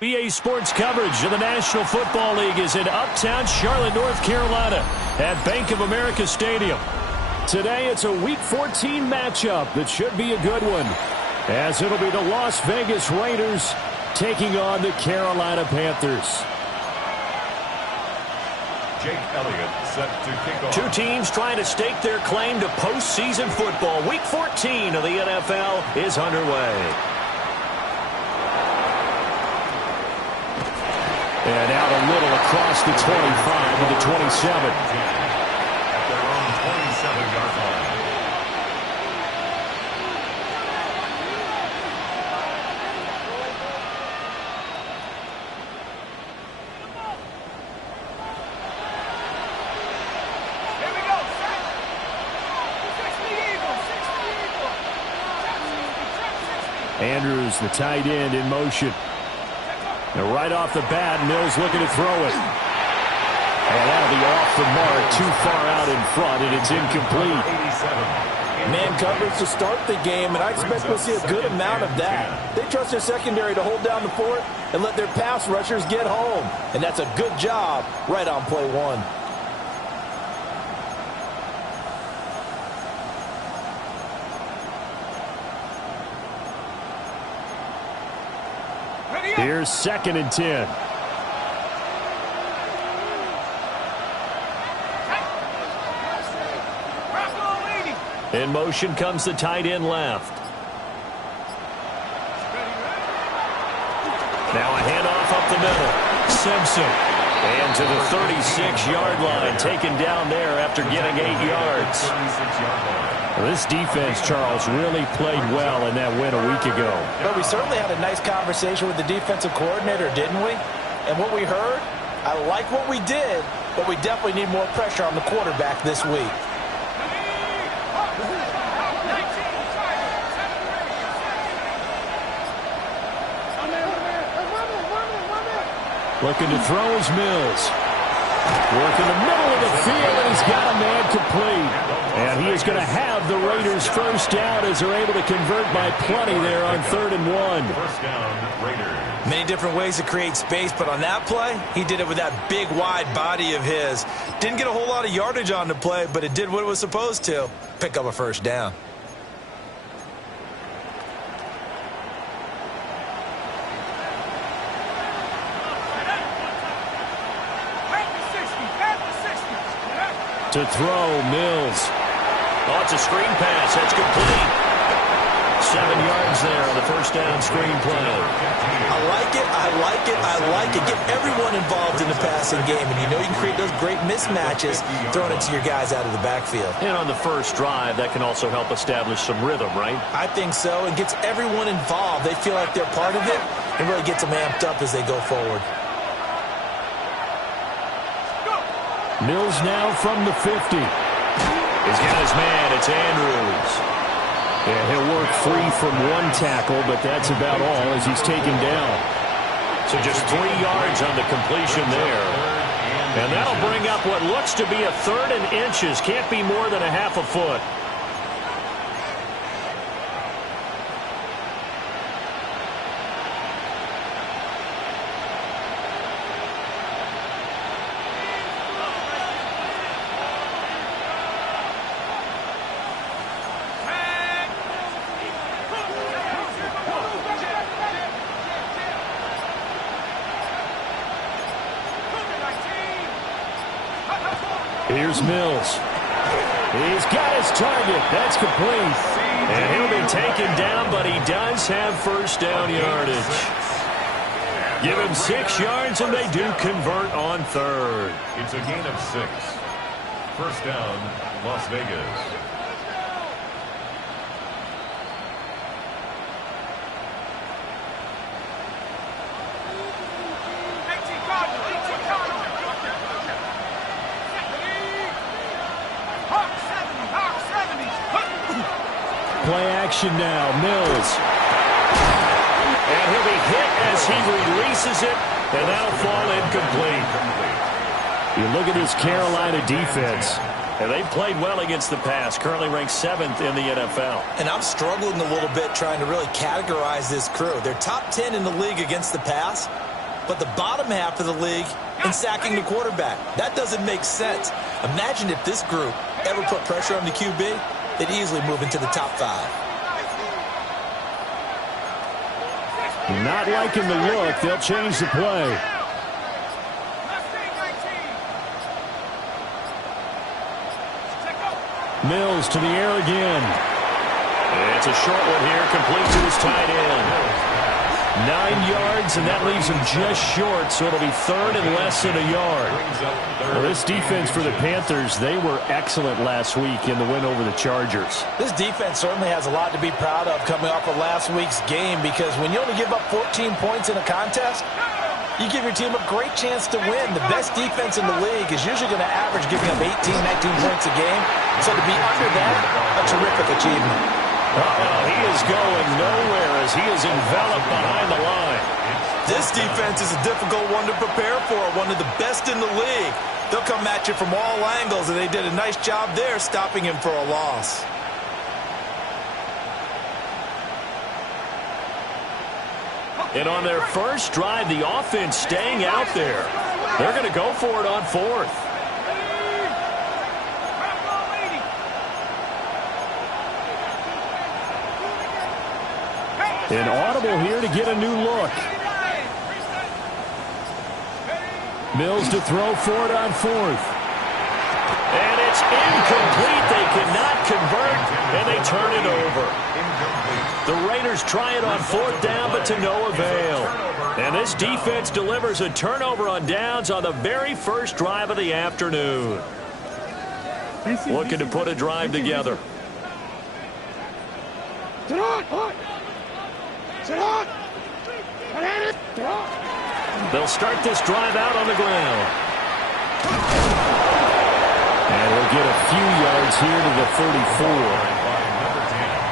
BA Sports coverage of the National Football League is in uptown Charlotte, North Carolina at Bank of America Stadium. Today it's a Week 14 matchup that should be a good one, as it'll be the Las Vegas Raiders taking on the Carolina Panthers. Jake Elliott set to kick off. Two teams trying to stake their claim to postseason football. Week 14 of the NFL is underway. And out a little across the 25 to the 27. At their own 27-yard line. Here we go. Andrews, the tight end, in motion. Now right off the bat, Mills looking to throw it. And that'll be off the mark, too far out in front, and it's incomplete. Man coverage to start the game, and I expect we'll see a good amount of that. They trust their secondary to hold down the fort and let their pass rushers get home. And that's a good job right on play one. Here's 2nd and 10. In motion comes the tight end left. Now a handoff up the middle. Simpson. And to the 36-yard line, taken down there after getting 8 yards. Well, this defense, Charles, really played well in that win a week ago. But we certainly had a nice conversation with the defensive coordinator, didn't we? And what we heard, I like what we did, but we definitely need more pressure on the quarterback this week. Looking to throw is Mills. Work in the middle of the field, and he's got a man complete. And he is going to have the Raiders first down as they're able to convert by plenty there on 3rd and 1. First down, Raiders. Many different ways to create space, but on that play, he did it with that big, wide body of his. Didn't get a whole lot of yardage on the play, but it did what it was supposed to. Pick up a first down. To throw, Mills. Oh, it's a screen pass. That's complete. 7 yards there on the first down screen play. I like it. I like it. I like it. Get everyone involved in the passing game. And you know you can create those great mismatches throwing it to your guys out of the backfield. And on the first drive, that can also help establish some rhythm, right? I think so. It gets everyone involved. They feel like they're part of it and really gets them amped up as they go forward. Mills now from the 50. He's got his man. It's Andrews. Yeah, he'll work free from one tackle, but that's about all as he's taken down. So just 3 yards on the completion there. And that'll bring up what looks to be a 3rd and inches. Can't be more than a half a foot. Here's Mills. He's got his target. That's complete. And he'll be taken down, but he does have first down yardage. Give him 6 yards, and they do convert on 3rd. It's a gain of 6. First down, Las Vegas. Play action now, Mills. And he'll be hit as he releases it, and that'll fall incomplete. You look at this Carolina defense. And they've played well against the pass, currently ranked 7th in the NFL. And I'm struggling a little bit trying to really categorize this crew. They're top 10 in the league against the pass, but the bottom half of the league in sacking the quarterback. That doesn't make sense. Imagine if this group ever put pressure on the QB, they'd easily move into the top 5. Not liking the look. They'll change the play. Mills to the air again. It's a short one here, complete to his tight end. 9 yards, and that leaves him just short, so it'll be 3rd and less than a yard. Well, this defense for the Panthers, they were excellent last week in the win over the Chargers. This defense certainly has a lot to be proud of coming off of last week's game, because when you only give up 14 points in a contest, you give your team a great chance to win. The best defense in the league is usually going to average giving up 18, 19 points a game. So to be under that, a terrific achievement. He is going nowhere as he is enveloped behind the line. This defense is a difficult one to prepare for, one of the best in the league. They'll come at you from all angles, and they did a nice job there stopping him for a loss. And on their first drive, the offense staying out there. They're going to go for it on 4th. An audible here to get a new look. Mills to throw for it on 4th. And it's incomplete. They cannot convert, and they turn it over. The Raiders try it on 4th down, but to no avail. And this defense delivers a turnover on downs on the very first drive of the afternoon. Looking to put a drive together. They'll start this drive out on the ground. And we'll get a few yards here to the 34.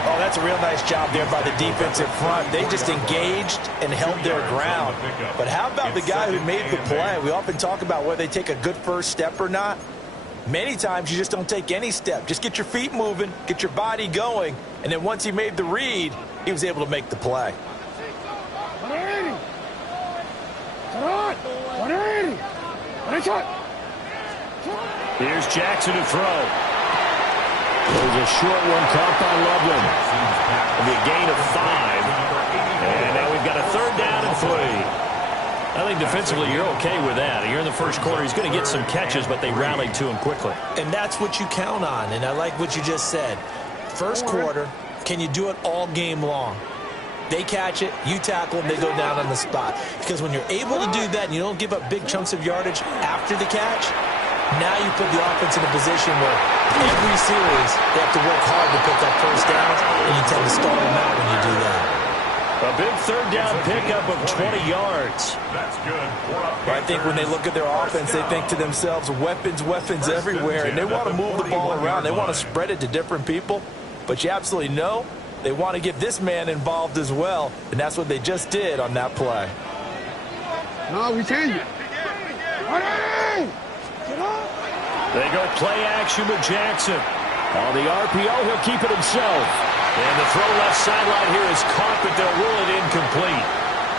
Oh, that's a real nice job there by the defensive front. They just engaged and held their ground. But how about the guy who made the play? We often talk about whether they take a good first step or not. Many times you just don't take any step. Just get your feet moving, get your body going, and then once he made the read, he was able to make the play. Here's Jackson to throw. There's a short one caught by Loveland. It'll be a gain of 5. And now we've got a 3rd down and 3. I think defensively you're okay with that. You're in the first quarter. He's going to get some catches, but they rallied to him quickly. And that's what you count on, and I like what you just said. First quarter, can you do it all game long? They catch it, you tackle them, they go down on the spot. Because when you're able to do that and you don't give up big chunks of yardage after the catch, now you put the offense in a position where every series they have to work hard to pick up first downs, and you tend to stall them out when you do that. A big 3rd down pickup of 20 yards. That's good. I think when they look at their offense, they think to themselves, weapons, weapons everywhere, and they want to move the ball around. They want to spread it to different people, but you absolutely know they want to get this man involved as well, and that's what they just did on that play. No, we change it. They go play action with Jackson. On the RPO, he'll keep it himself. And the throw left sideline here is caught, but they'll rule it incomplete.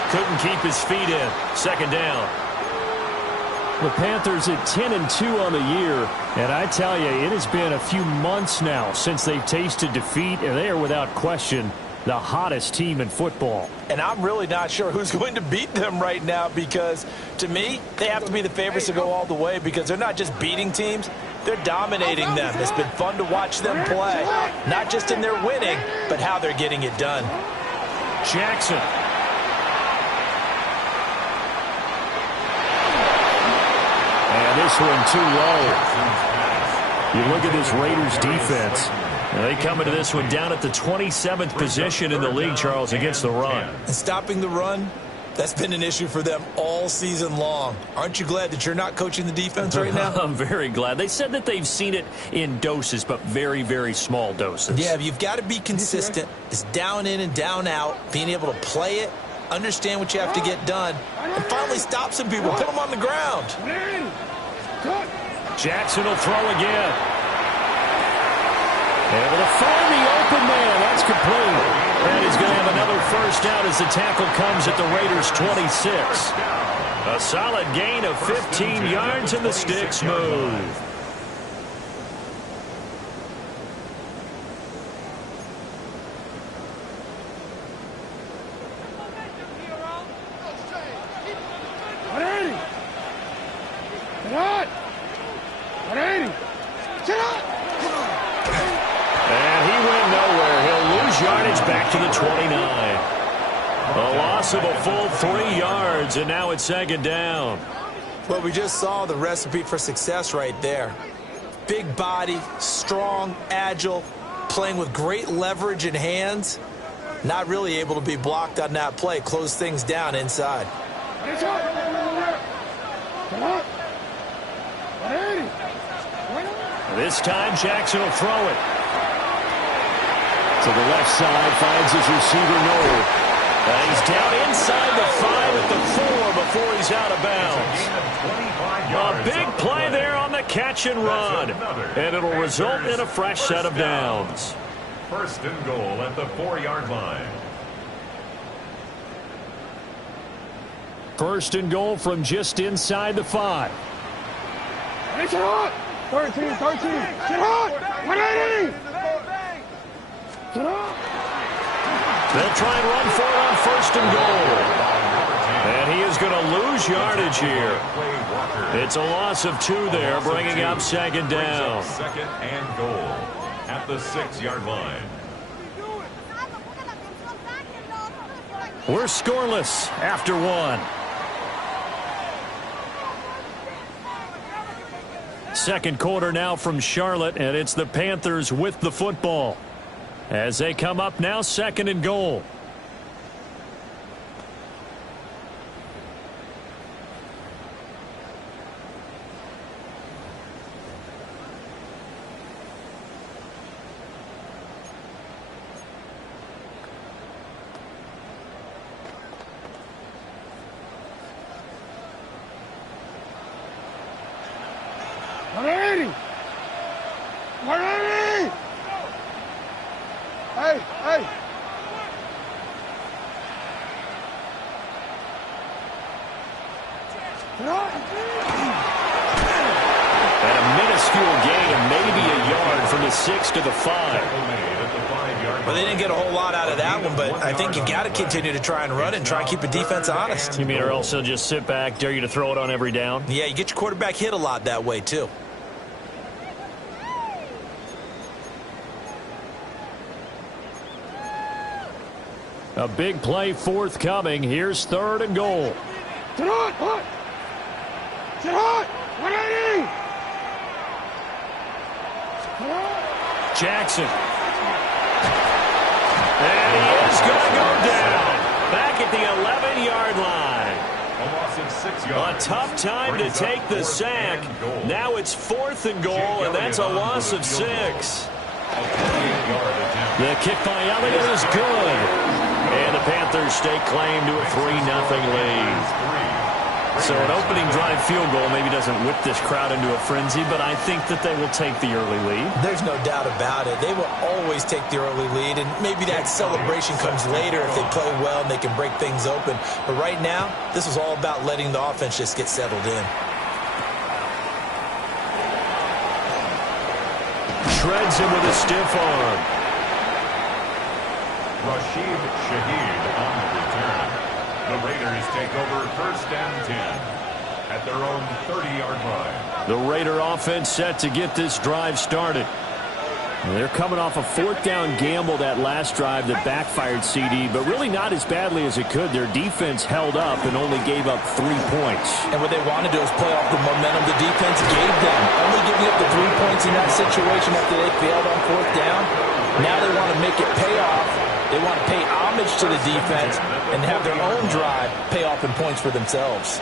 Couldn't keep his feet in. 2nd down. The Panthers at 10-2 on the year, and I tell you, it has been a few months now since they've tasted defeat, and they are without question the hottest team in football. And I'm really not sure who's going to beat them right now, because to me, they have to be the favorites to go all the way, because they're not just beating teams, they're dominating them. It's been fun to watch them play, not just in their winning, but how they're getting it done. Jackson. And this one too low. You look at this Raiders defense. They come into this one down at the 27th position in the league, Charles, against the run. And stopping the run, that's been an issue for them all season long. Aren't you glad that you're not coaching the defense right now? I'm very glad. They said that they've seen it in doses, but very, very small doses. Yeah, you've got to be consistent. It's down in and down out, being able to play it, understand what you have to get done, and finally stop some people, put them on the ground. Jackson will throw again. Able to find the open man. That's complete. And he's going to have another first down as the tackle comes at the Raiders' 26. A solid gain of 15 yards and the sticks move. And he went nowhere. He'll lose yardage back to the 29. A loss of a full 3 yards, and now it's second down. Well, we just saw the recipe for success right there. Big body, strong, agile, playing with great leverage in hands. Not really able to be blocked on that play. Close things down inside. This time, Jackson will throw it. To the left side, finds his receiver, Noel. He's down inside the 5 at the 4 before he's out of bounds. A big play there on the catch and run. And it'll result in a fresh set of downs. First and goal at the 4-yard line. First and goal from just inside the 5. Get hot! 13. Get hot! 180! Get hot! They'll try and run for it on first and goal. And he is going to lose yardage here. It's a loss of 2 there, bringing up second down. Second and goal at the 6-yard line. We're scoreless after 1. Second quarter now from Charlotte, and it's the Panthers with the football. As they come up now, second and goal. Hey! And a minuscule gain of maybe a yard from the 6 to the 5. Well, they didn't get a whole lot out of that one, but I think you got to continue to try and run and try and keep the defense honest. You mean or else they'll just sit back, dare you to throw it on every down? Yeah, you get your quarterback hit a lot that way, too. A big play forthcoming. Here's third and goal. Get hot! 180! Jackson. And he is going to go down. Back at the 11-yard line. A loss of 6 yards. A tough time to take the sack. Now it's fourth and goal, and that's a loss of 6. The kick by Elliott is good. And the Panthers stake claim to a 3-0 lead. So an opening drive field goal maybe doesn't whip this crowd into a frenzy, but I think that they will take the early lead. There's no doubt about it. They will always take the early lead, and maybe that celebration comes later if they play well and they can break things open. But right now, this is all about letting the offense just get settled in. Shreds him with a stiff arm. Rashid Shaheed on the return. The Raiders take over first and 10 at their own 30-yard line. The Raider offense set to get this drive started. They're coming off a fourth down gamble that last drive that backfired CD, but really not as badly as it could. Their defense held up and only gave up 3 points. And what they want to do is play off the momentum the defense gave them. Only giving up the 3 points in that situation after they failed on fourth down. Now they want to make it pay off. They want to pay homage to the defense and have their own drive pay off in points for themselves.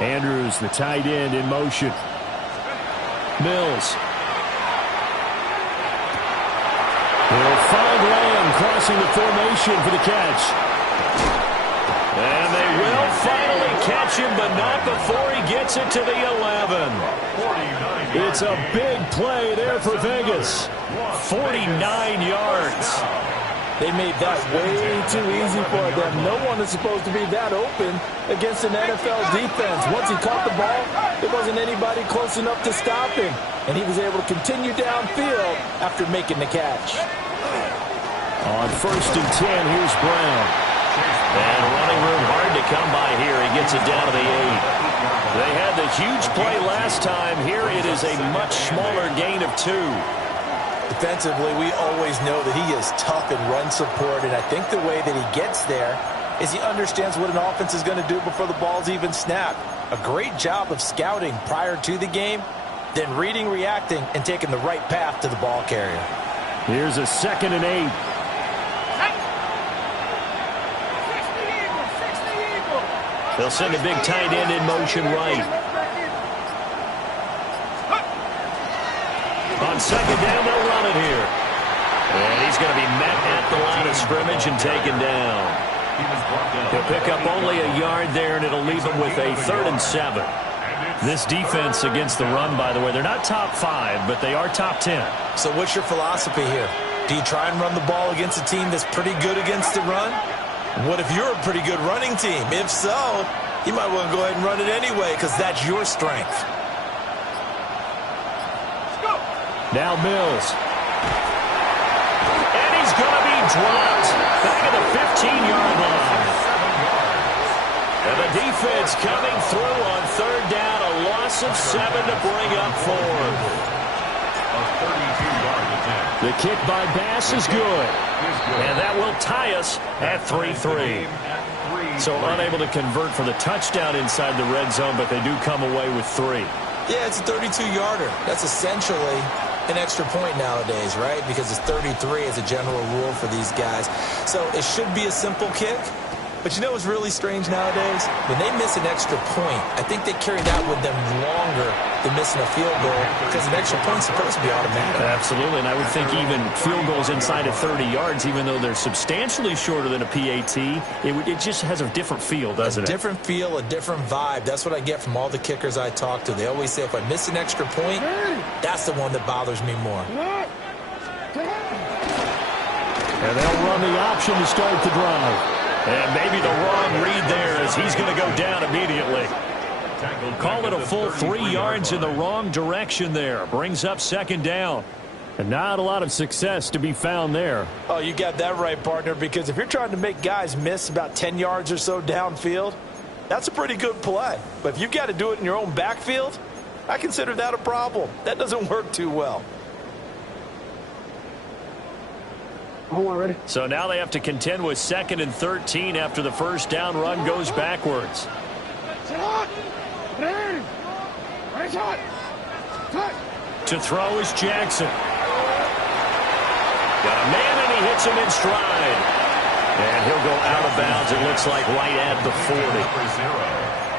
Andrews, the tight end, in motion. Mills. He'll find Lamb crossing the formation for the catch. And they will finally catch him, but not before he gets it to the 11. It's a big play there for Vegas. 49 yards. They made that way too easy for them. No one is supposed to be that open against an NFL defense. Once he caught the ball, there wasn't anybody close enough to stop him. And he was able to continue downfield after making the catch. On 1st and 10, here's Brown. And running room hard to come by here. He gets it down to the 8. They had the huge play last time. Here it is a much smaller gain of 2. Defensively, we always know that he is tough in run support, and I think the way that he gets there is he understands what an offense is going to do before the ball's even snapped. A great job of scouting prior to the game, then reading, reacting, and taking the right path to the ball carrier. Here's a 2nd and 8. They'll send a big tight end in motion right. On 2nd down, they'll run it here. And he's going to be met at the line of scrimmage and taken down. He'll pick up only a yard there, and it'll leave him with a 3rd and 7. This defense against the run, by the way, they're not top 5, but they are top 10. So what's your philosophy here? Do you try and run the ball against a team that's pretty good against the run? What if you're a pretty good running team? If so, you might want to go ahead and run it anyway because that's your strength. Now Mills. And he's going to be dropped back at the 15-yard line. And the defense coming through on 3rd down. A loss of 7 to bring up 4th. A 32-yard attempt. The kick by Bass is good. And that will tie us at 3-3. So unable to convert for the touchdown inside the red zone, but they do come away with 3. Yeah, it's a 32-yarder. That's essentially an extra point nowadays, right? Because it's 33 as a general rule for these guys. So it should be a simple kick. But you know what's really strange nowadays? When they miss an extra point, I think they carry that with them longer than missing a field goal because an extra point's supposed to be automatic. Absolutely, and I would think even field goals inside of 30 yards, even though they're substantially shorter than a PAT, it just has a different feel, doesn't it? A different feel, a different vibe. That's what I get from all the kickers I talk to. They always say if I miss an extra point, that's the one that bothers me more. And they'll run the option to start the drive. And maybe the wrong read there as he's going to go down immediately. Call it a full 3 yards in the wrong direction there. Brings up 2nd down. And not a lot of success to be found there. Oh, you got that right, partner, because if you're trying to make guys miss about 10 yards or so downfield, that's a pretty good play. But if you've got to do it in your own backfield, I consider that a problem. That doesn't work too well. Ready? So now they have to contend with 2nd and 13 after the 1st down run goes backwards. To throw is Jackson. Got a man, and he hits him in stride. And he'll go out of bounds, it looks like, right at the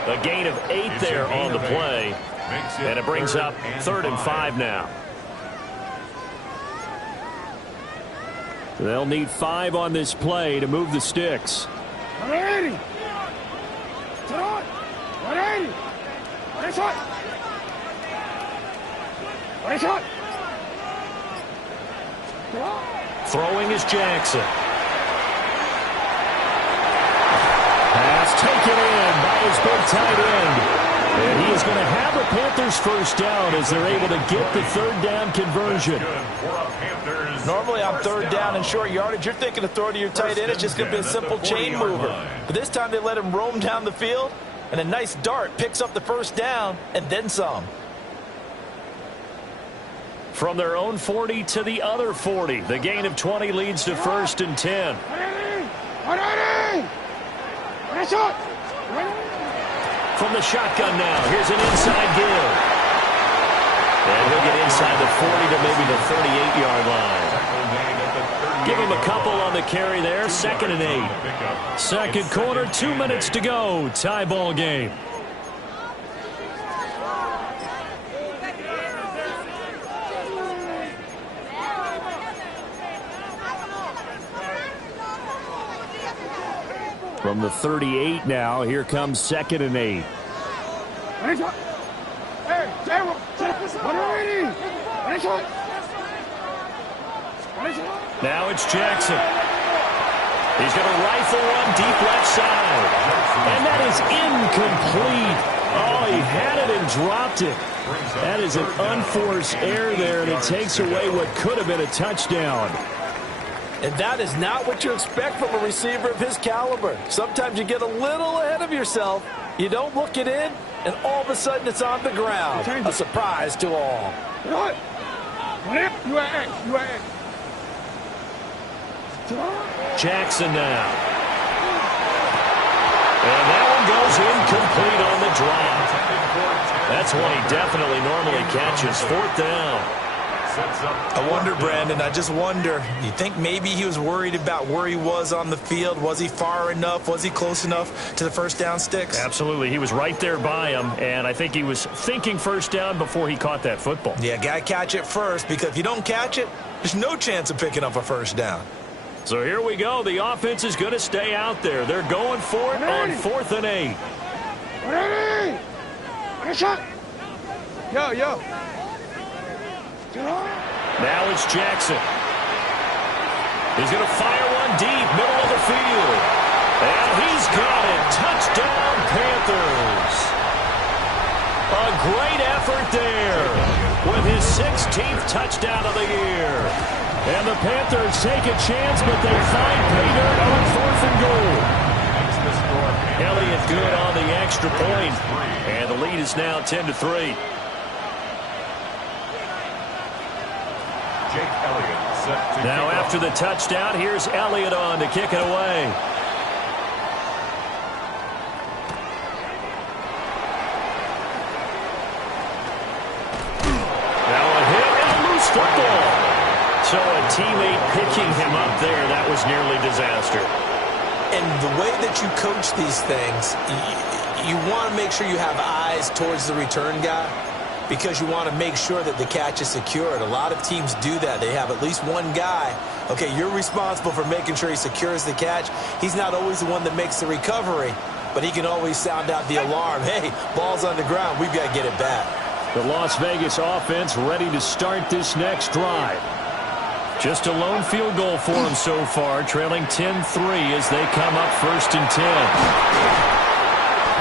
40. A gain of 8 there on the play. And it brings up 3rd and 5 now. They'll need 5 on this play to move the sticks. 180. 180. Throwing is Jackson. Pass taken in by his big tight end. And he is going to have a Panthers 1st down as they're able to get the 3rd down conversion. Normally on 3rd down and short yardage, you're thinking of throw to your tight end. It's just going to be a simple chain mover. But this time they let him roam down the field, and a nice dart picks up the 1st down and then some. From their own 40 to the other 40. The gain of 20 leads to 1st and 10. 180. From the shotgun now, here's an inside give. And he'll get inside the 40 to maybe the 38-yard line. Give him a couple on the carry there. 2nd and 8. 2nd quarter, 2 minutes to go. Tie ball game. From the 38 now, here comes 2nd and 8. Now it's Jackson. He's going to rifle one deep left side. And that is incomplete. Oh, he had it and dropped it. That is an unforced error there, and it takes away what could have been a touchdown. And that is not what you expect from a receiver of his caliber. Sometimes you get a little ahead of yourself. You don't look it in, and all of a sudden it's on the ground. A surprise to all. Jackson now. And that one goes incomplete on the drop. That's one he definitely normally catches. 4th down. I wonder, Brandon, I just wonder, you think maybe he was worried about where he was on the field? Was he far enough? Was he close enough to the first down sticks? Absolutely. He was right there by him, and I think he was thinking first down before he caught that football. Yeah, got to catch it first, because if you don't catch it, there's no chance of picking up a first down. So here we go. The offense is going to stay out there. They're going for it on 4th and 8. Yo. Now it's Jackson. He's going to fire one deep, middle of the field. And he's got it. Touchdown, Panthers. A great effort there with his 16th touchdown of the year. And the Panthers take a chance, but they find pay dirt on 4th and goal. Elliott good on the extra point. And the lead is now 10-3. Now after the touchdown, here's Elliott on to kick it away. Now a hit and a loose football. So a teammate picking him up there, that was nearly disaster. And the way that you coach these things, you want to make sure you have eyes towards the return guy, because you want to make sure that the catch is secured. A lot of teams do that. They have at least one guy. Okay, you're responsible for making sure he secures the catch. He's not always the one that makes the recovery, but he can always sound out the alarm. Hey, ball's on the ground. We've got to get it back. The Las Vegas offense ready to start this next drive. Just a lone field goal for them so far, trailing 10-3 as they come up 1st and 10.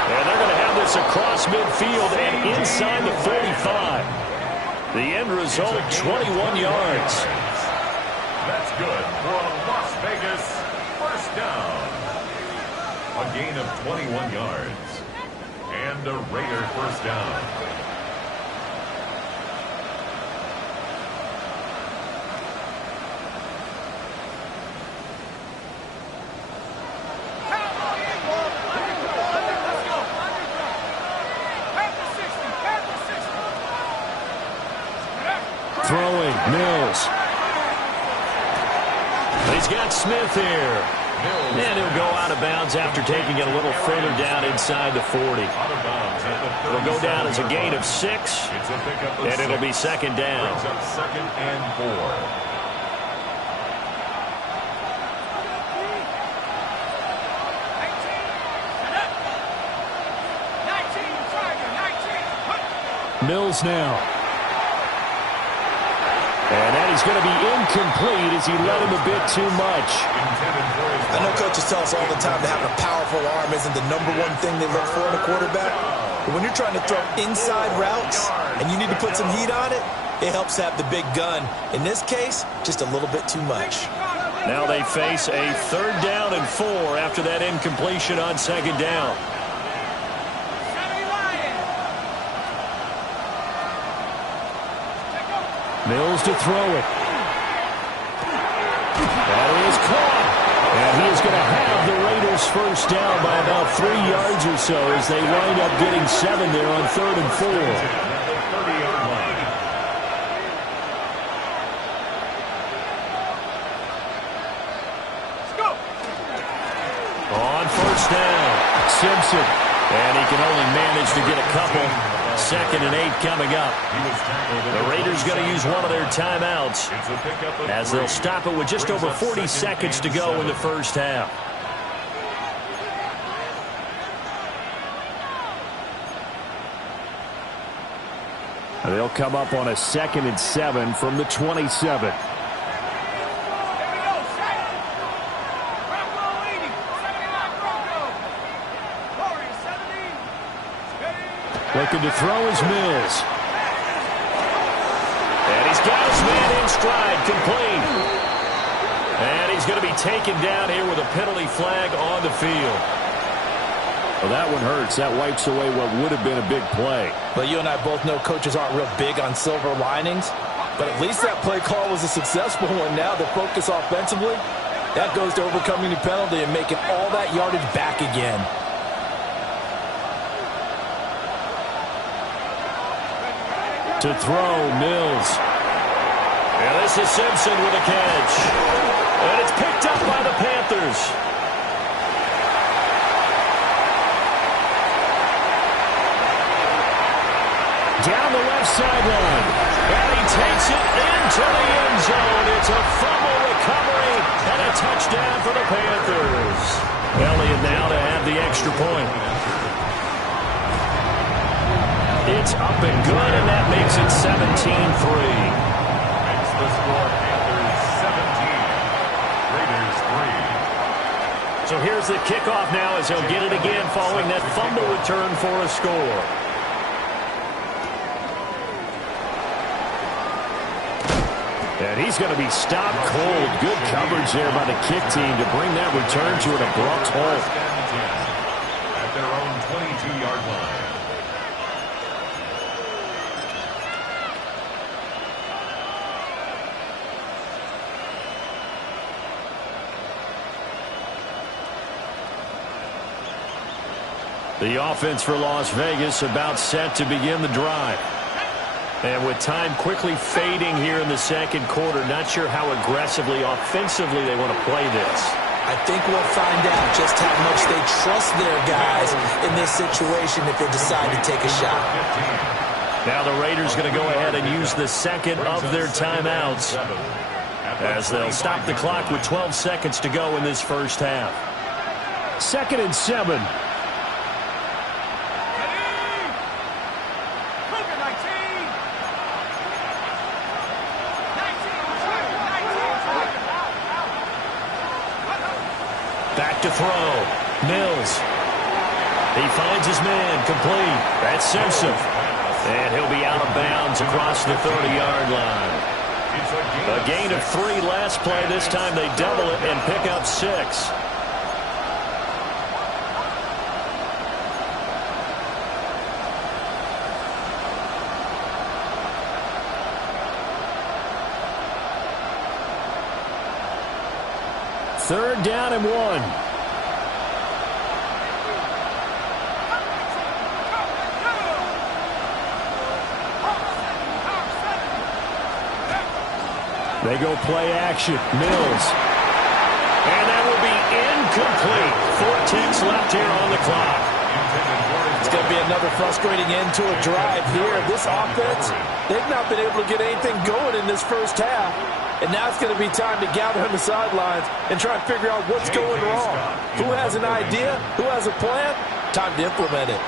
And they're going to have this across midfield and inside the 45. The end result, 21 yards. That's good for a Las Vegas first down. A gain of 21 yards. And a Raider first down. Throwing, Mills. He's got Smith here. And he'll go out of bounds after taking it a little further down inside the 40. It'll go down as a gain of 6, and it'll be 2nd down. 2nd and 4. Mills now. And that is going to be incomplete as he led him a bit too much. I know coaches tell us all the time that having a powerful arm isn't the #1 thing they look for in a quarterback. But when you're trying to throw inside routes and you need to put some heat on it, it helps to have the big gun. In this case, just a little bit too much. Now they face a 3rd down and 4 after that incompletion on 2nd down. Mills to throw it. That is caught. And he is going to have the Raiders first down by about 3 yards or so as they wind up getting 7 there on 3rd and 4. On 1st down, Simpson. And he can only manage to get a couple. 2nd and 8 coming up. The Raiders going to use one of their timeouts as they'll stop it with just over 40 seconds to go in the first half. They'll come up on a 2nd and 7 from the 27. Looking to throw is Mills. And he's got his man in stride, complete. And he's going to be taken down here with a penalty flag on the field. Well, that one hurts. That wipes away what would have been a big play. But you and I both know coaches aren't real big on silver linings. But at least that play call was a successful one. Now the focus offensively, that goes to overcoming the penalty and making all that yardage back again. To throw, Mills. And this is Simpson with a catch. And it's picked up by the Panthers. Down the left sideline. And he takes it into the end zone. It's a fumble recovery and a touchdown for the Panthers. Elliott now to have the extra point. It's up and good, and that makes it 17-3. Makes the score Panthers 17, Raiders 3. So here's the kickoff now as he'll get it again following that fumble return for a score. And he's going to be stopped cold. Good coverage there by the kick team to bring that return to an abrupt halt. At their own 22-yard line. The offense for Las Vegas about set to begin the drive. And with time quickly fading here in the second quarter, not sure how aggressively, offensively they want to play this. I think we'll find out just how much they trust their guys in this situation if they decide to take a shot. Now the Raiders going to go ahead and use the second of their timeouts as they'll stop the clock with 12 seconds to go in this first half. 2nd and 7. Back to throw. Mills. He finds his man, complete. That's Simpson. And he'll be out of bounds across the 30-yard line. A gain of 3 last play. This time they double it and pick up 6. Third down and 1. They go play action. Mills. And that will be incomplete. 4 ticks left here on the clock. It's going to be another frustrating end to a drive here. This offense, they've not been able to get anything going in this first half. And now it's going to be time to gather on the sidelines and try and figure out what's going wrong. Who has an idea? Who has a plan? Time to implement it.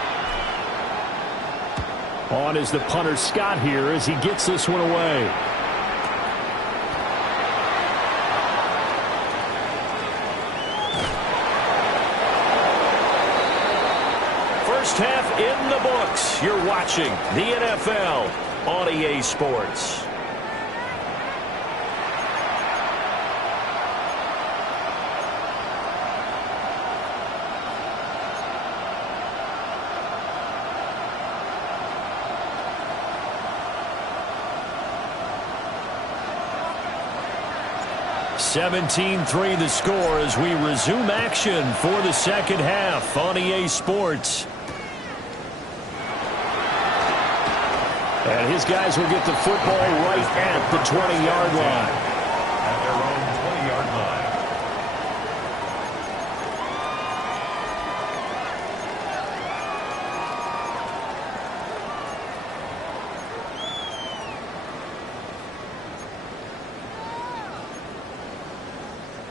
On is the punter Scott here as he gets this one away. First half in the books. You're watching the NFL on EA Sports. (17-3) the score as we resume action for the second half on EA Sports. And his guys will get the football right at the 20-yard line. At their own 20-yard line.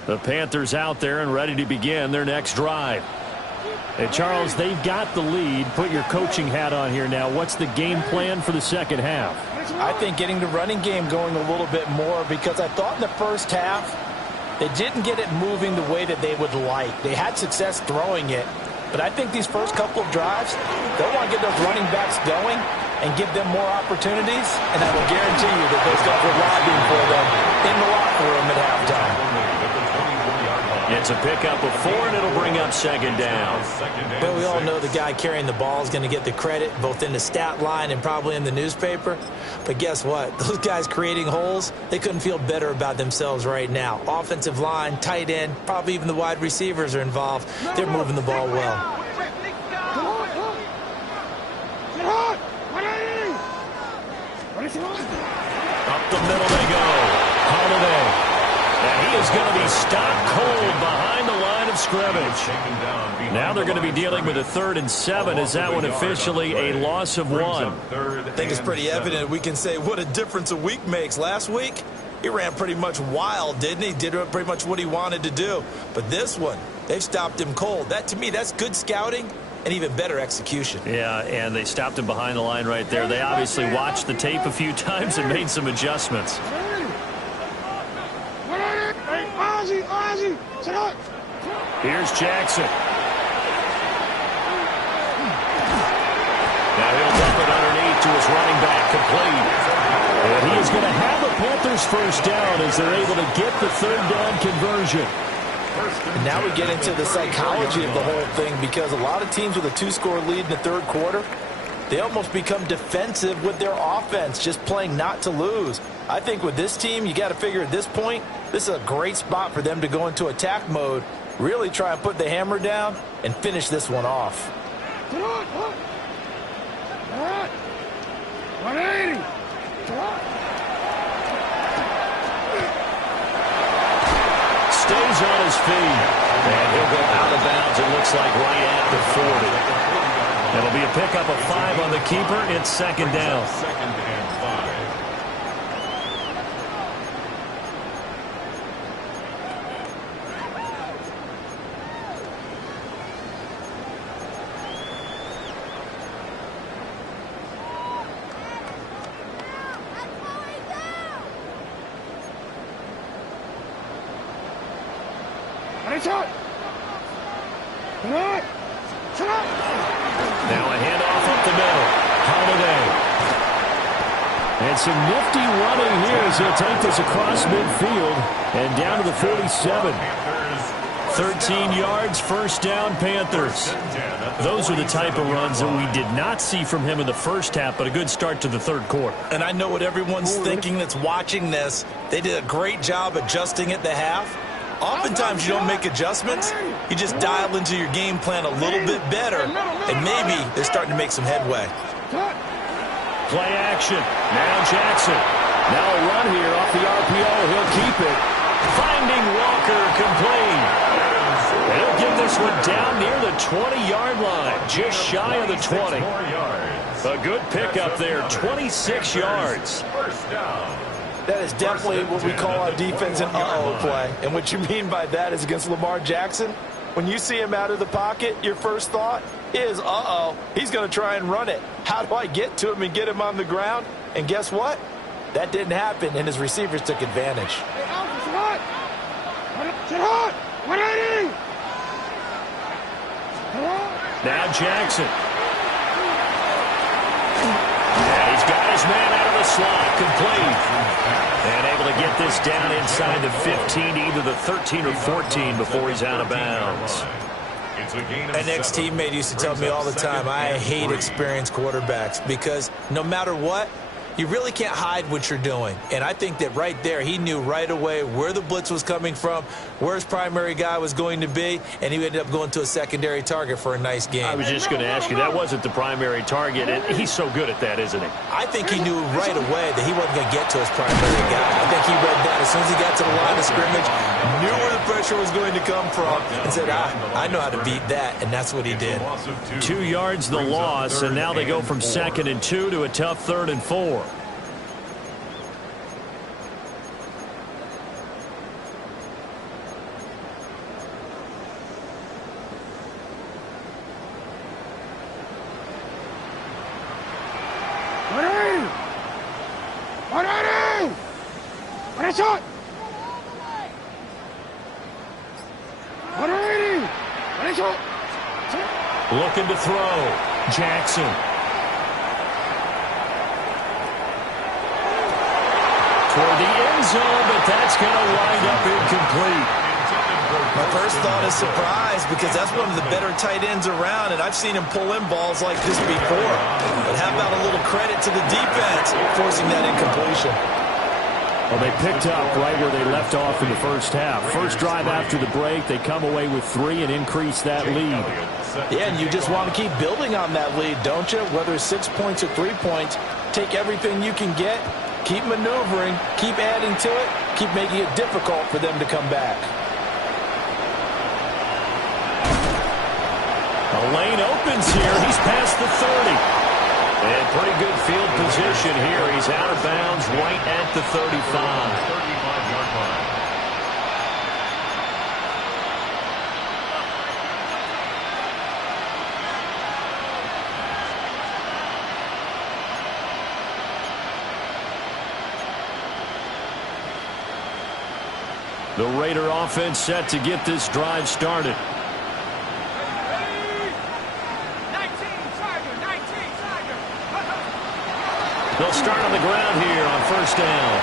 The Panthers out there and ready to begin their next drive. Hey, Charles, they've got the lead. Put your coaching hat on here now. What's the game plan for the second half? I think getting the running game going a little bit more, because I thought in the first half they didn't get it moving the way that they would like. They had success throwing it, but I think these first couple of drives, they'll want to get those running backs going and give them more opportunities, and I will guarantee you that those guys are lobbying for them in the locker room at halftime. It's a pickup of 4, and it'll bring up second down. Well, we all know the guy carrying the ball is going to get the credit, both in the stat line and probably in the newspaper. But guess what? Those guys creating holes, they couldn't feel better about themselves right now. Offensive line, tight end, probably even the wide receivers are involved. They're moving the ball well. Up the middle they go. Holiday. And he is going to be stopped cold behind the line of scrimmage. Now they're going to be dealing with a 3rd and 7. Is that one officially a loss of 1? I think it's pretty evident. We can say what a difference a week makes. Last week, he ran pretty much wild, didn't he? Did pretty much what he wanted to do. But this one, they've stopped him cold. That, to me, that's good scouting and even better execution. Yeah, and they stopped him behind the line right there. They obviously watched the tape a few times and made some adjustments. Here's Jackson. Now he'll dump it underneath to his running back, complete. And he is going to have a Panthers first down as they're able to get the 3rd down conversion. And now we get into the psychology of the whole thing, because a lot of teams with a 2-score lead in the 3rd quarter, they almost become defensive with their offense, just playing not to lose. I think with this team, you got to figure at this point, this is a great spot for them to go into attack mode, really try and put the hammer down and finish this one off. Stays on his feet. And he'll go out of bounds, it looks like, right at the 40. It'll be a pickup of 5 on the keeper. It's second down. Second and 5. Now a handoff up the middle. Holiday. And some nifty running here as he'll take this across midfield and down to the 47. 13 yards, first down, Panthers. Those are the type of runs that we did not see from him in the first half, but a good start to the 3rd quarter. And I know what everyone's thinking that's watching this. They did a great job adjusting at the half. Oftentimes you don't make adjustments. You just dial into your game plan a little bit better, and maybe they're starting to make some headway. Play action. Now Jackson. Now a run here off the RPO. He'll keep it. Finding Walker, complete. He'll get this one down near the 20-yard line, just shy of the 20. A good pickup there, 26 yards. First down. That is definitely what we call our defense an uh-oh play. And what you mean by that is against Lamar Jackson, when you see him out of the pocket, your first thought is, uh-oh, he's going to try and run it. How do I get to him and get him on the ground? And guess what? That didn't happen, and his receivers took advantage. Now Jackson. And he's got his man out of the slot, complete. And able to get this down inside the 15, either the 13 or 14 before he's out of bounds. An ex-teammate used to tell me all the time, I hate experienced quarterbacks because no matter what, you really can't hide what you're doing. And I think that right there, he knew right away where the blitz was coming from, where his primary guy was going to be, and he ended up going to a secondary target for a nice game. I was just going to ask you, that wasn't the primary target, and he's so good at that, isn't he? I think he knew right away that he wasn't going to get to his primary guy. I think he read that as soon as he got to the line of scrimmage, knew where the pressure was going to come from, and said, I know how to beat that, and that's what he did. 2 yards the loss, and now they go from 2nd and 2 to a tough 3rd and 4. shot! 180! Ready shot! Looking to throw. Jackson. Toward the end zone, but that's going to wind up incomplete. My first thought is surprise because that's one of the better tight ends around, and I've seen him pull in balls like this before. But how about a little credit to the defense forcing that incompletion? Well, they picked up right where they left off in the first half. First drive after the break, they come away with 3 and increase that lead. Yeah, and you just want to keep building on that lead, don't you? Whether it's 6 points or 3 points, take everything you can get, keep maneuvering, keep adding to it, keep making it difficult for them to come back. The lane opens here. He's past the 30. And pretty good field position here. He's out of bounds right at the 35. 35-yard line. The Raider offense set to get this drive started. They'll start on the ground here on first down.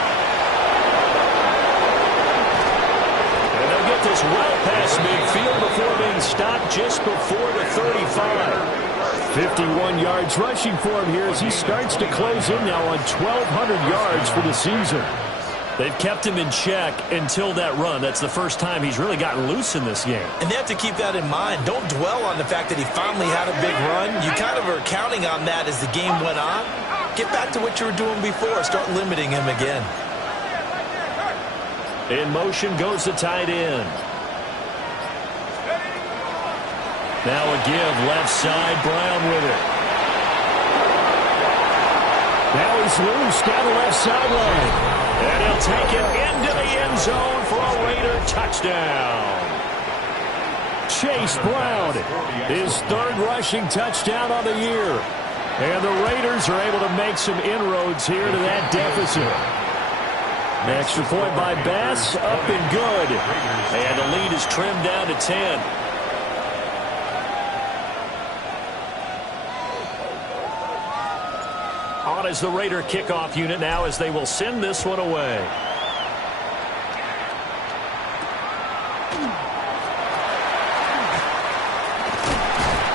And they'll get this well past midfield before being stopped just before the 35. 51 yards rushing for him here as he starts to close in now on 1,200 yards for the season. They've kept him in check until that run. That's the first time he's really gotten loose in this game. And they have to keep that in mind. Don't dwell on the fact that he finally had a big run. You kind of are counting on that as the game went on. Get back to what you were doing before. Start limiting him again. In motion goes the tight end. Now a give left side. Brown with it. Now he's loose down the left sideline. And he'll take it into the end zone for a Raider touchdown. Chase Brown, his 3rd rushing touchdown on the year. And the Raiders are able to make some inroads here to that deficit. An extra point by Bass, up and good. And the lead is trimmed down to 10. On is the Raider kickoff unit now as they will send this one away.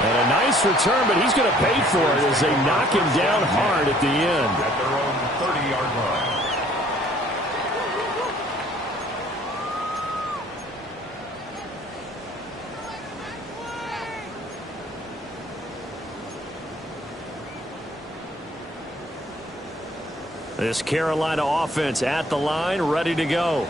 And a nice return, but he's going to pay for it as they knock him down hard at the end. At their own 30-yard line. This Carolina offense at the line, ready to go.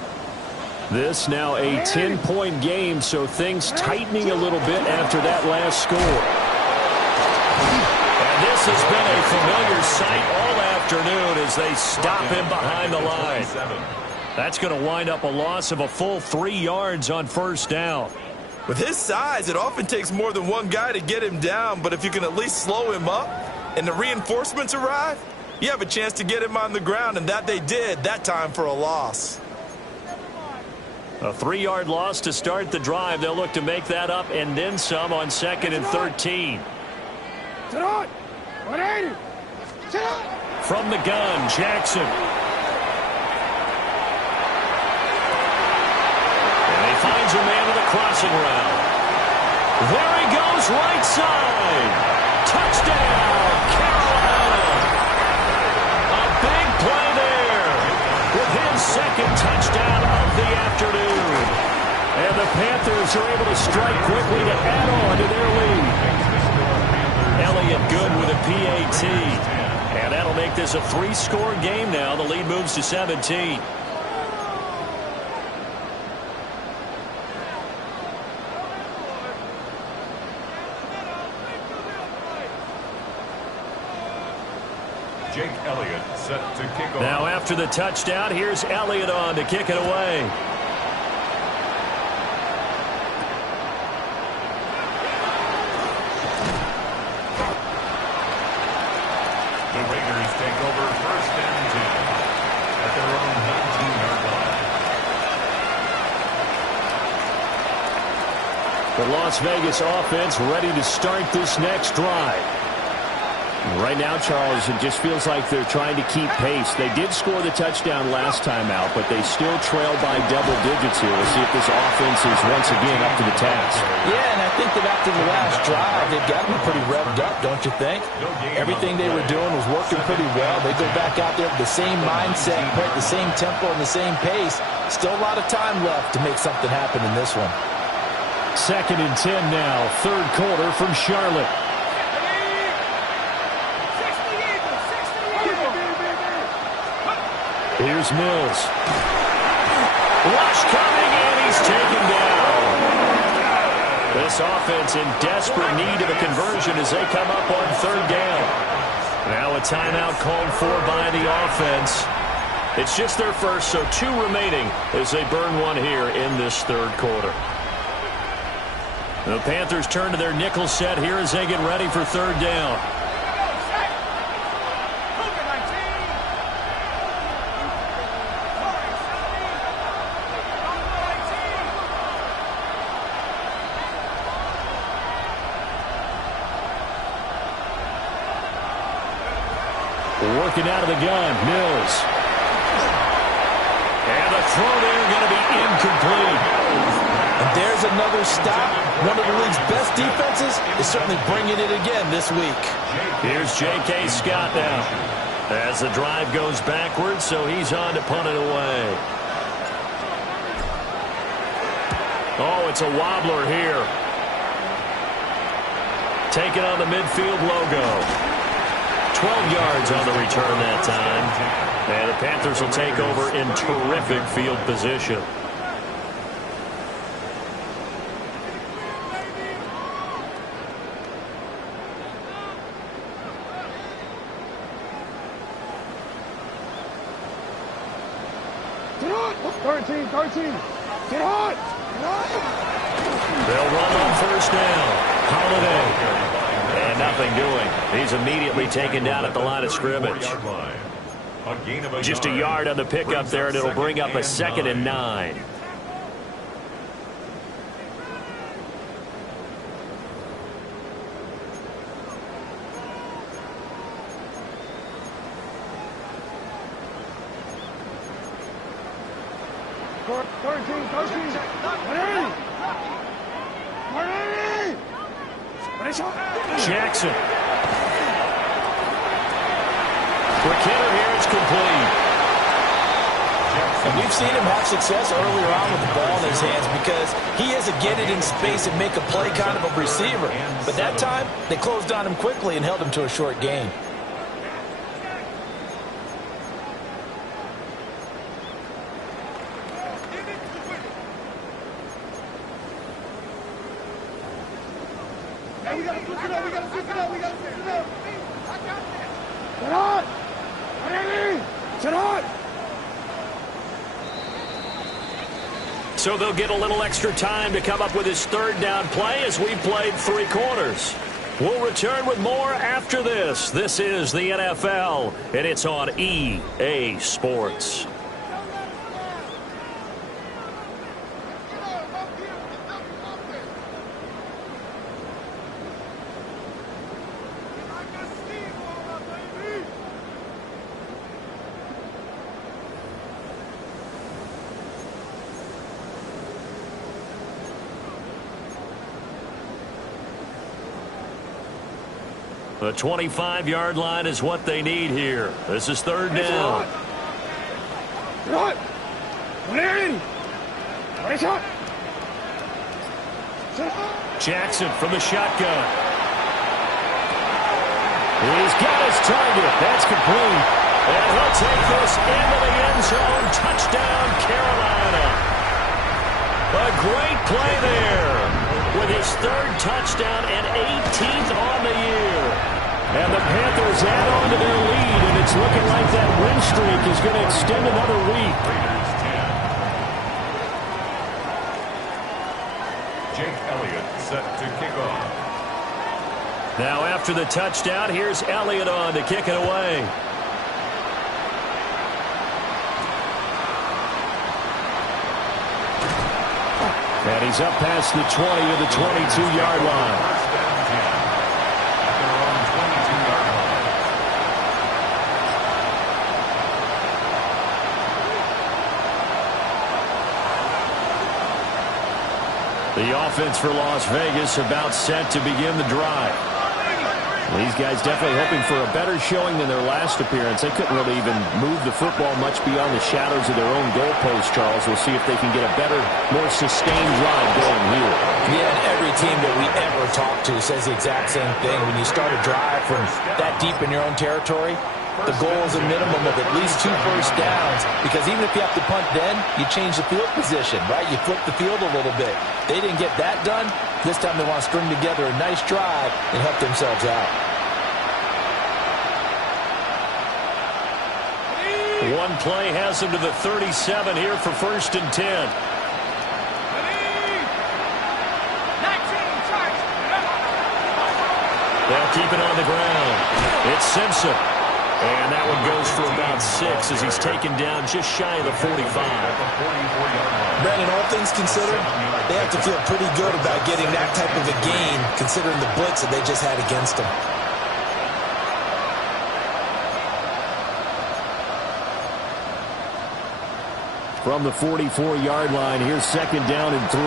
This now a 10-point game, so things tightening a little bit after that last score. And this has been a familiar sight all afternoon as they stop him behind the line. That's going to wind up a loss of a full 3 yards on first down. With his size, it often takes more than one guy to get him down, but if you can at least slow him up and the reinforcements arrive, you have a chance to get him on the ground, and that they did, that time for a loss. A 3-yard loss to start the drive. They'll look to make that up and then some on 2nd and 13. Sit on! 180! Sit on! From the gun, Jackson. And he finds a man with a crossing route. There he goes, right side. Touchdown, Carolina. A big play there with his 2nd touchdown of the afternoon. And the Panthers are able to strike quickly to add on to their lead. Elliott good with a PAT. And that'll make this a 3-score game now. The lead moves to 17. Jake Elliott set to kick off. Now after the touchdown, here's Elliott on to kick it away. The Raiders take over 1st and 10 at their own 19-yard line. The Las Vegas offense ready to start this next drive. Right now, Charles, it just feels like they're trying to keep pace. They did score the touchdown last time out, but they still trail by double digits here. We'll see if this offense is once again up to the task. Yeah, and I think that after the last drive, they've got to be pretty revved up, don't you think? Everything they were doing was working pretty well. They go back out there with the same mindset, play at the same tempo and the same pace. Still a lot of time left to make something happen in this one. 2nd and 10 now, 3rd quarter from Charlotte. Here's Mills. Rush coming, and he's taken down. This offense in desperate need of a conversion as they come up on 3rd down. Now a timeout called for by the offense. It's just their first, so 2 remaining as they burn one here in this 3rd quarter. The Panthers turn to their nickel set here as they get ready for 3rd down. Working out of the gun, Mills. And the throw there going to be incomplete. And there's another stop. One of the league's best defenses is certainly bringing it again this week. Here's J.K. Scott now. As the drive goes backwards, so he's on to punt it away. Oh, it's a wobbler here. Taking on the midfield logo. 12 yards on the return that time. And the Panthers will take over in terrific field position. Get on! 13. Get on! They'll run on 1st down. Holiday. And nothing doing. He's immediately taken down at the line of scrimmage. Just a yard on the pickup there, and it'll bring up a 2nd and 9. Jackson. For Kenner here, it's complete. And we've seen him have success earlier on with the ball in his hands because he is a get it in space and make a play kind of a receiver. But that time, they closed on him quickly and held him to a short gain. So they'll get a little extra time to come up with his 3rd down play as we played 3 quarters. We'll return with more after this. This is the NFL, and it's on EA Sports. The 25-yard line is what they need here. This is 3rd down. Jackson from the shotgun. He's got his target. That's complete. And he'll take this into the end zone. Touchdown, Carolina. A great play there. With his 3rd touchdown and 18th on the year. And the Panthers add on to their lead, and it's looking like that win streak is going to extend another week. Jake Elliott set to kick off. Now after the touchdown, here's Elliott on to kick it away. And he's up past the 20 to the 22-yard line. First down 10 at their own 22-yard line. The offense for Las Vegas about set to begin the drive. These guys definitely hoping for a better showing than their last appearance. They couldn't really even move the football much beyond the shadows of their own goalpost, Charles. We'll see if they can get a better, more sustained drive going here. Yeah, and every team that we ever talk to says the exact same thing. When you start a drive from that deep in your own territory, the goal is a minimum of at least 2 first downs, because even if you have to punt then, you change the field position, right? You flip the field a little bit. They didn't get that done. This time they want to string together a nice drive and help themselves out. One play has them to the 37 here for first and 10. They'll keep it on the ground. It's Simpson. And that one goes for about 6 as he's taken down just shy of the 45. Brandon, all things considered, they have to feel pretty good about getting that type of a gain, considering the blitz that they just had against them. From the 44-yard line, here's second down and 3.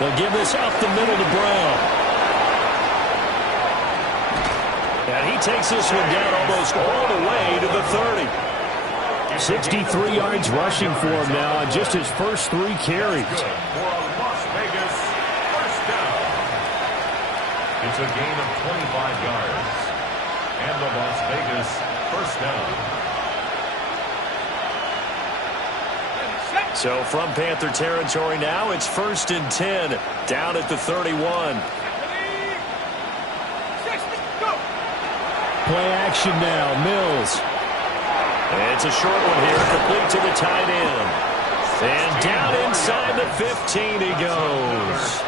They'll give this up the middle to Brown. And he takes this one down almost all the way to the 30. 63 yards rushing for him now on just his first 3 carries. For a Las Vegas first down. It's a gain of 25 yards. And the Las Vegas first down. So from Panther territory now, it's first and 10 down at the 31. Play action now, Mills. It's a short one here, complete to the tight end. And down inside the 15 he goes.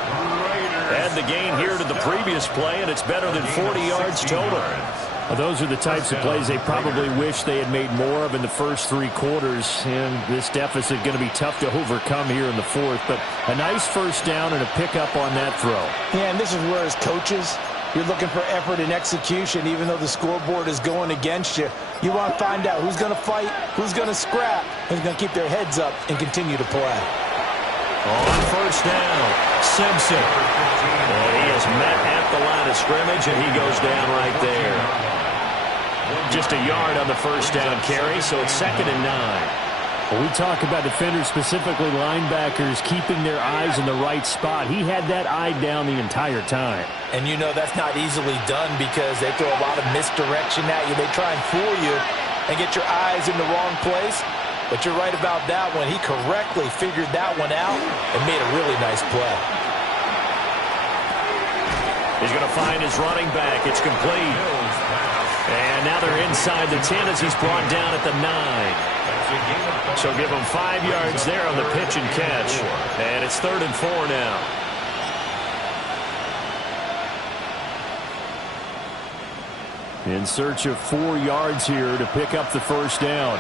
Add the gain here to the previous play, and it's better than 40 yards total. Well, those are the types of plays they probably wish they had made more of in the first 3 quarters. And this deficit going to be tough to overcome here in the 4th. But a nice first down and a pickup on that throw. Yeah, and this is where, as coaches, you're looking for effort and execution, even though the scoreboard is going against you. You want to find out who's going to fight, who's going to scrap, who's going to keep their heads up and continue to play. On first down, Simpson. And he is met at the line of scrimmage, and he goes down right there. Just a yard on the first down carry, so it's second and 9. Well, we talk about defenders, specifically linebackers, keeping their eyes in the right spot. He had that eye down the entire time. And you know that's not easily done because they throw a lot of misdirection at you. They try and fool you and get your eyes in the wrong place. But you're right about that one. He correctly figured that one out and made a really nice play. He's going to find his running back. It's complete. And now they're inside the 10 as he's brought down at the 9. So give him 5 yards there on the pitch and catch. And it's 3rd and 4 now. In search of 4 yards here to pick up the first down.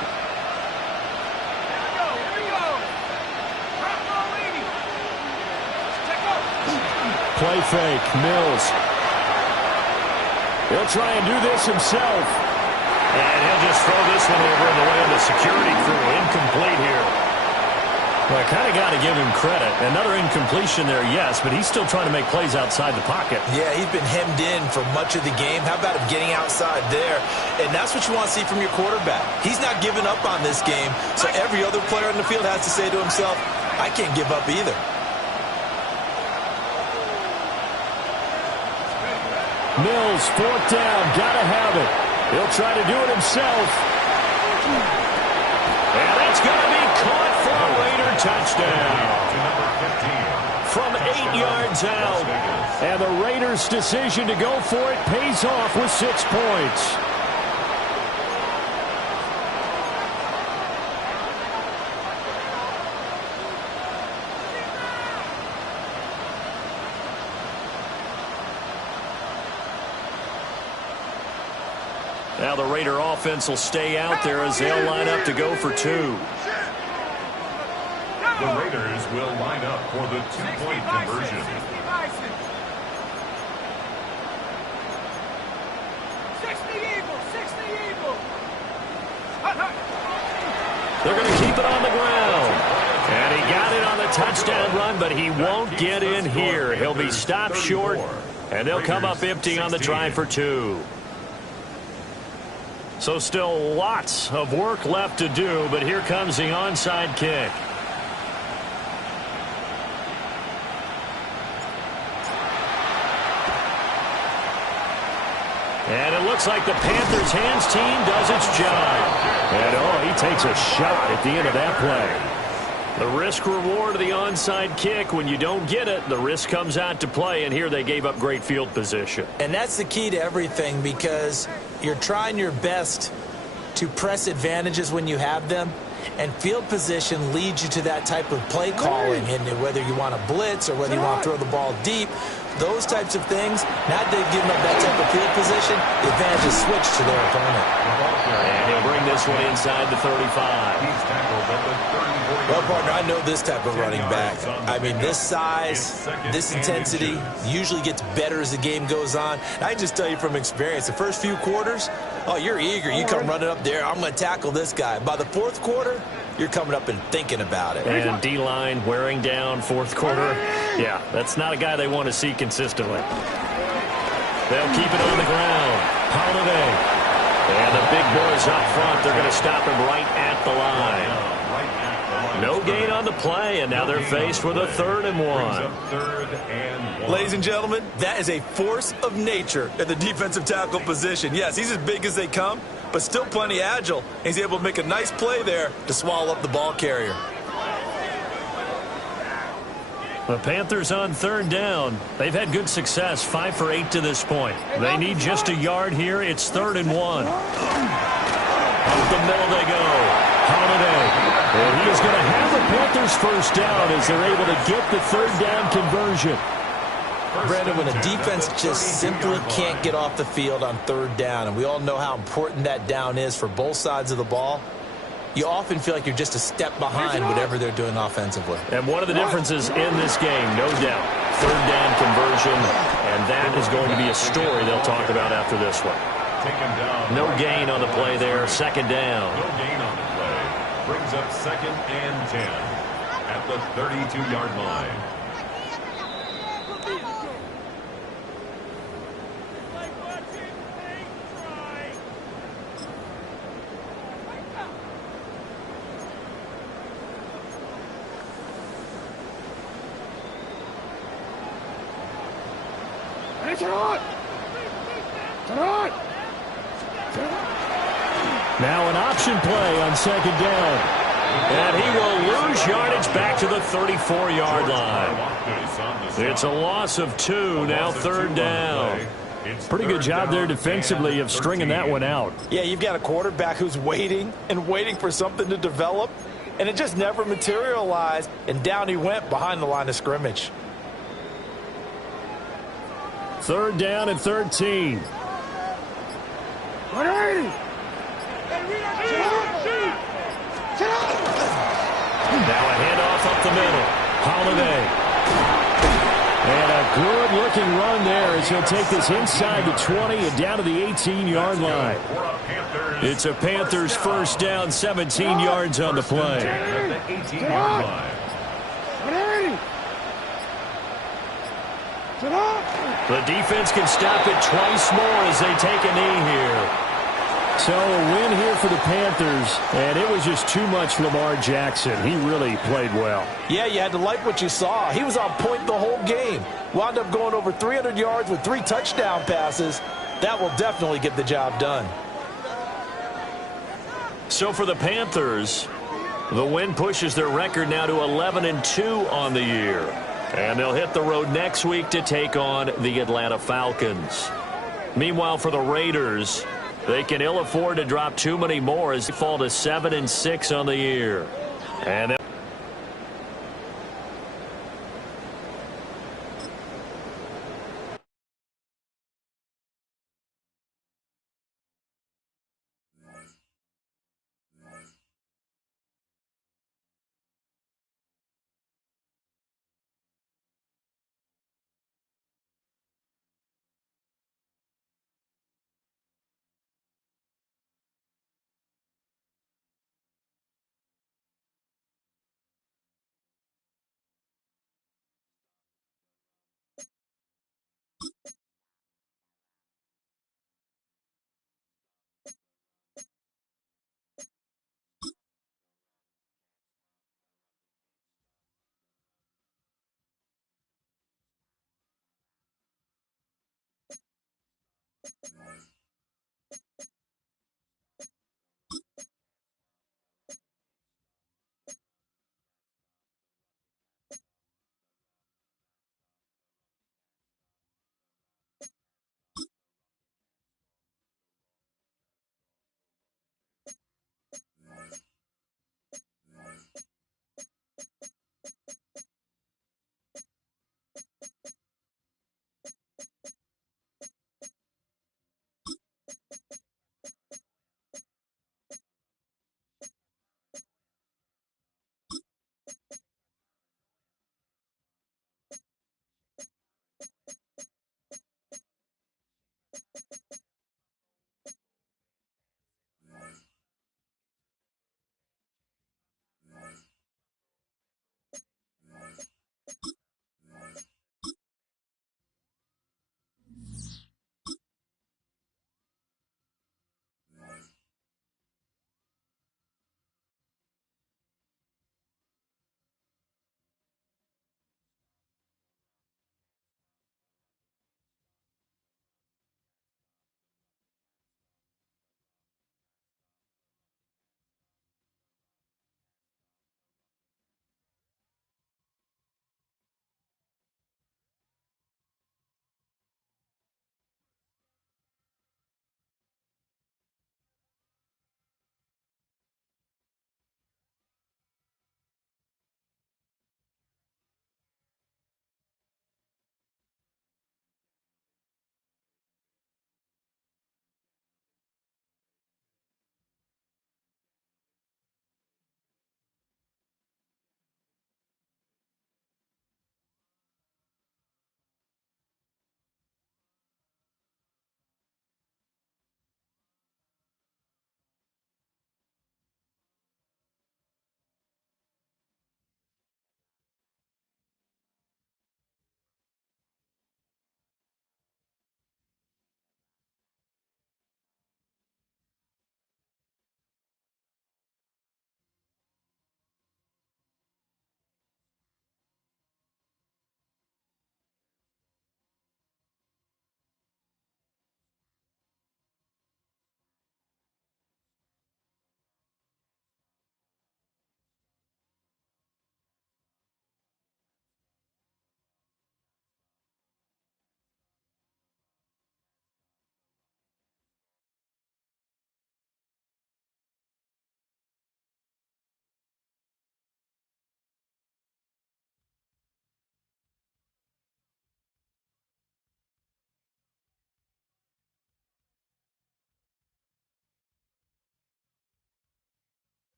Play fake, Mills. He'll try and do this himself. And he'll just throw this one over in the way of the security crew. Incomplete here. Well, I kind of got to give him credit. Another incompletion there, yes, but he's still trying to make plays outside the pocket. Yeah, he's been hemmed in for much of the game. How about him getting outside there? And that's what you want to see from your quarterback. He's not giving up on this game, so every other player in the field has to say to himself, I can't give up either. Mills, 4th down, gotta have it. He'll try to do it himself. And that's gonna be caught for a Raider touchdown. From 8 yards out. And the Raiders' decision to go for it pays off with 6 points. Now the Raider offense will stay out there as they'll line up to go for 2. The Raiders will line up for the 2-point conversion. 60 Eagles. They're going to keep it on the ground. And he got it on the touchdown run, but he won't get in here. He'll be stopped short, and they'll come up empty on the try for 2. So still lots of work left to do, but here comes the onside kick. And it looks like the Panthers hands team does its job. And, he takes a shot at the end of that play. The risk-reward of the onside kick, when you don't get it, the risk comes out to play, and here they gave up great field position. And that's the key to everything, because you're trying your best to press advantages when you have them, and field position leads you to that type of play calling, and whether you want to blitz or whether you want to throw the ball deep, those types of things, now they've given up that type of field position, the advantage is switched to their opponent. And he'll bring this one inside the 35. He's tackled at the 34. Well, partner, I know this type of running back. I mean, this size, this intensity usually gets better as the game goes on. And I can just tell you from experience, the first few quarters, you're eager. You come running up there, I'm going to tackle this guy. By the fourth quarter, you're coming up and thinking about it. And D-line wearing down fourth quarter. Yeah, that's not a guy they want to see consistently. They'll keep it on the ground. Holiday. And the big boys up front, they're going to stop him right at the line. No gain on the play, and now they're faced with a 3rd and 1. Ladies and gentlemen, that is a force of nature at the defensive tackle position. Yes, he's as big as they come, but still plenty agile. He's able to make a nice play there to swallow up the ball carrier. The Panthers on 3rd down. They've had good success, 5 for 8 to this point. They need just a yard here. It's 3rd and 1. Up the middle they go. Holiday. And he is going to have the Panthers first down as they're able to get the 3rd down conversion. Brandon, when a defense just simply can't get off the field on 3rd down, and we all know how important that down is for both sides of the ball, you often feel like you're just a step behind whatever they're doing offensively. And one of the differences in this game, no doubt, 3rd down conversion, and that is going to be a story they'll talk about after this one. No gain on the play there, 2nd down. No gain on the play. Brings up 2nd and 10 at the 32-yard line. Now an option play on 2nd down. And he will lose yardage back to the 34-yard line. It's a loss of 2, now 3rd down. Pretty good job there defensively of stringing that one out. Yeah, you've got a quarterback who's waiting and waiting for something to develop, and it just never materialized, and down he went behind the line of scrimmage. 3rd down and 13. Now a handoff up the middle. Holiday. And a good-looking run there as he'll take this inside the 20 and down to the 18-yard line. It's a Panthers first down, 17 yards on the play. The defense can stop it twice more as they take a knee here. So a win here for the Panthers, and it was just too much Lamar Jackson. He really played well. Yeah, you had to like what you saw. He was on point the whole game. Wound up going over 300 yards with 3 touchdown passes. That will definitely get the job done. So for the Panthers, the win pushes their record now to 11-2 on the year. And they'll hit the road next week to take on the Atlanta Falcons. Meanwhile, for the Raiders, they can ill afford to drop too many more as they fall to 7-6 on the year. And